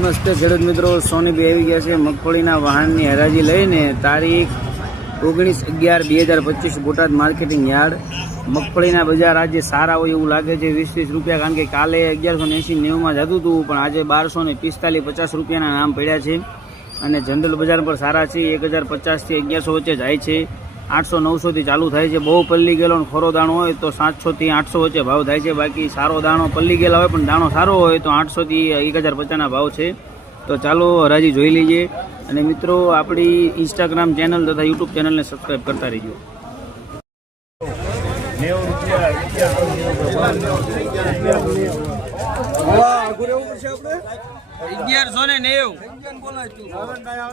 નમસ્તે ખેડૂત મિત્રો સોનીભાઈ આવી ગયા છે મગફળીના વાહનની હરાજી લઈને તારીખ ઓગણીસ અગિયાર બે હજાર પચીસ બોટાદ માર્કેટિંગ યાર્ડ. મગફળીના બજાર આજે સારા હોય એવું લાગે છે વીસ વીસ રૂપિયા કારણ કે કાલે અગિયારસો ને એંસી નેવુંમાં જતું હતું પણ આજે બારસો ને પિસ્તાલીસ પચાસ રૂપિયાના નામ પડ્યા છે. અને જનરલ બજાર પર સારા છે, એક હજાર પચાસથી અગિયારસો વચ્ચે જાય છે. આઠસો નવસોથી ચાલુ થાય છે બહુ પલ્લી ગયેલો ખરો દાણો હોય તો સાતસોથી આઠસો વચ્ચે ભાવ થાય છે બાકી સારો દાણો પલ્લી ગયેલા હોય પણ દાણો સારો હોય તો આઠસોથી એક હજાર પચાસના ભાવ છે તો ચાલો હરાજી જોઈ લઈએ અને મિત્રો આપણી ઇન્સ્ટાગ્રામ ચેનલ તથા યુટ્યુબ ચેનલને સબસ્ક્રાઈબ કરતા રહીજો અગિયારસો ને નેવું.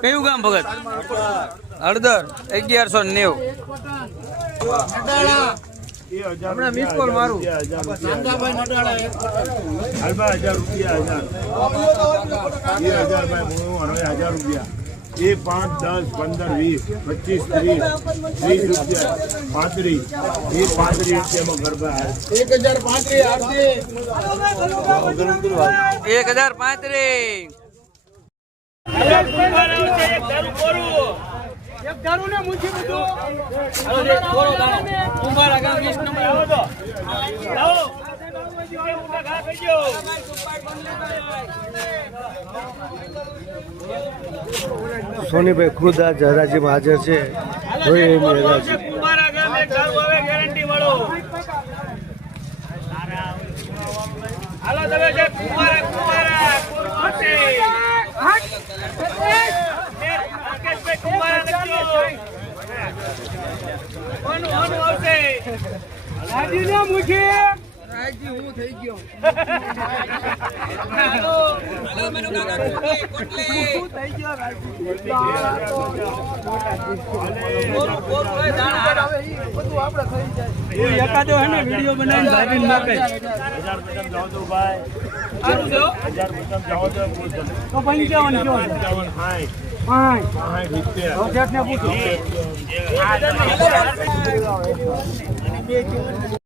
કયું ગામ ભગત? હળદર. અગિયારસો ને નેવું. હમણાં મિસ કોલ મારું. હજાર રૂપિયા હજાર રૂપિયા. એ પાંચ દસ પંદર વીસ પચીસ ત્રીસ ત્રીસ રૂપિયા પાંત્રીસ. એ પાંત્રીસ રૂપિયામાં ગરબા એક હજાર પાંત્રીસ. એક હજાર પાંત્રીસ. સોનીભાઈ ખુદ આ હરાજીમાં હાજર છે જોઈએ એમની હરાજી હાલો તમે જે કુંભારા કુંભારા કુંભારે. રાકેશભાઈ કુંભારા લખજો. કોનું કોનું આવશે રાજીના મુખે રાજી હું થઈ ગયો. હાલો. હું થઈ ગયો કોરું કોરું હોય દાણા બધું આપણે થઈ જાય. એકાદો હે ને વિડિયો બનાવીને ભાભીને નાખે હજાર પચાસ જાવ તો ભાઈ. સારું છે હો. હજાર જાવ તો તો પંચાવન કયો છે પંચાવન સાઠ પાંચ સાઠ પૂછો